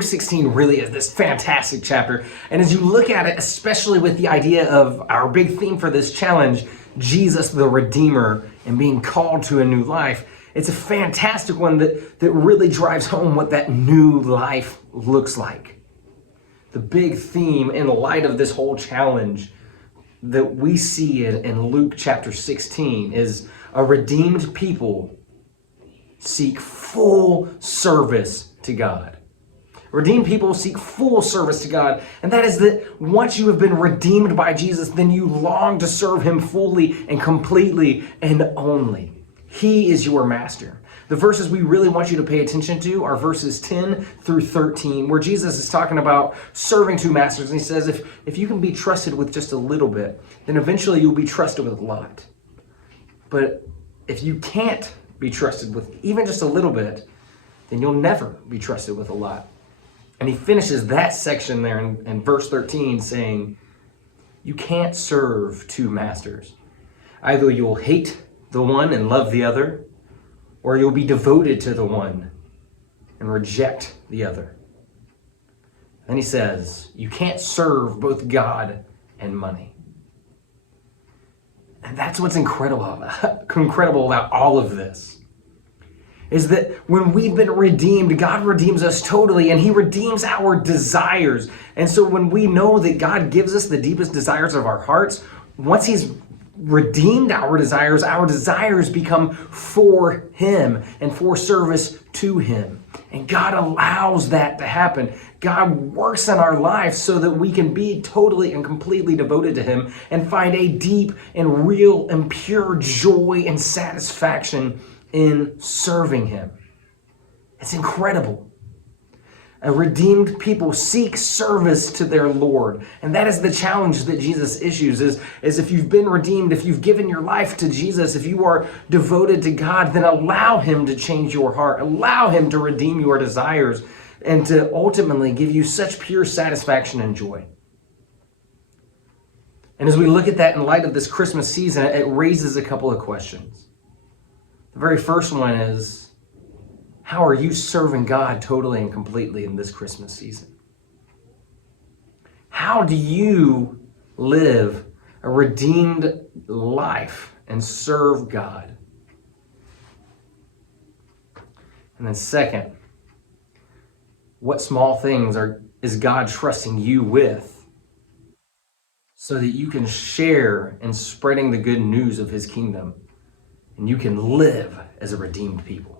Luke 16 really is this fantastic chapter. And as you look at it, especially with the idea of our big theme for this challenge, Jesus the Redeemer and being called to a new life, it's a fantastic one that really drives home what that new life looks like. The big theme in light of this whole challenge that we see in Luke chapter 16 is a redeemed people seek full service to God. Redeemed people seek full service to God, and that is that once you have been redeemed by Jesus, then you long to serve him fully and completely and only. He is your master. The verses we really want you to pay attention to are verses 10 through 13, where Jesus is talking about serving two masters. And he says, if you can be trusted with just a little bit, then eventually you'll be trusted with a lot. But if you can't be trusted with even just a little bit, then you'll never be trusted with a lot. And he finishes that section there in verse 13 saying, you can't serve two masters. Either you'll hate the one and love the other, or you'll be devoted to the one and reject the other. Then he says, you can't serve both God and money. And that's what's incredible about all of this, is that when we've been redeemed, God redeems us totally, and he redeems our desires. And so when we know that God gives us the deepest desires of our hearts, once he's redeemed our desires become for him and for service to him. And God allows that to happen. God works in our lives so that we can be totally and completely devoted to him and find a deep and real and pure joy and satisfaction in serving him. It's incredible. A redeemed people seek service to their Lord. And that is the challenge that Jesus issues is if you've been redeemed, if you've given your life to Jesus, if you are devoted to God, then allow him to change your heart. Allow him to redeem your desires and to ultimately give you such pure satisfaction and joy. And as we look at that in light of this Christmas season, it raises a couple of questions. The very first one is, how are you serving God totally and completely in this Christmas season? How do you live a redeemed life and serve God? And then second, what small things is God trusting you with so that you can share in spreading the good news of his kingdom and you can live as a redeemed people?